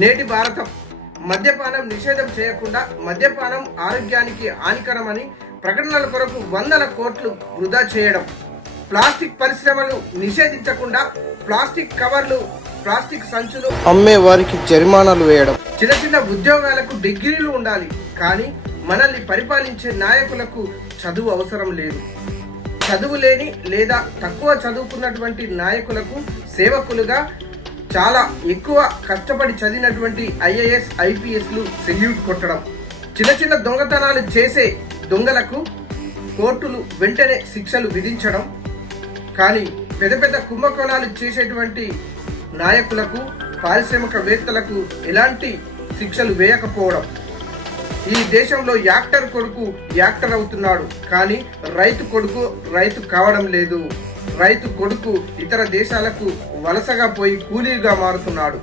నేటి భారతం మద్యపానం నిషేధం చేయకుండా మద్యపానం ఆరోగ్యానికి హానికరమని ప్రకటనల కొరకు వందల కోట్లు వృధా చేయడం, ప్లాస్టిక్ పరిశ్రమలు నిషేధించకుండా ప్లాస్టిక్ కవర్లు, ప్లాస్టిక్ సంచులు అమ్మే వారికి జరిమానాలు వేయడం, చిన్న చిన్న ఉద్యోగాలకు డిగ్రీలు ఉండాలి కానీ మనల్ని పరిపాలించే నాయకులకు చదువు అవసరం లేదు. చదువు లేని లేదా తక్కువ చదువుకున్నటువంటి నాయకులకు సేవకులుగా చాలా ఎక్కువ కష్టపడి చదివినటువంటి ఐఏఎస్ ఐపీఎస్లు సెల్యూట్ కొట్టడం, చిన్న చిన్న దొంగతనాలు చేసే దొంగలకు కోర్టులు వెంటనే శిక్షలు విధించడం, కానీ పెద్ద పెద్ద కుంభకోణాలు చేసేటువంటి నాయకులకు పారిశ్రామికవేత్తలకు ఎలాంటి శిక్షలు వేయకపోవడం. ఈ దేశంలో యాక్టర్ కొడుకు యాక్టర్ అవుతున్నాడు కానీ రైతు కొడుకు రైతు కావడం లేదు. రైతు కొడుకు ఇతర దేశాలకు వలసగా పోయి కూలీగా మారుతున్నాడు.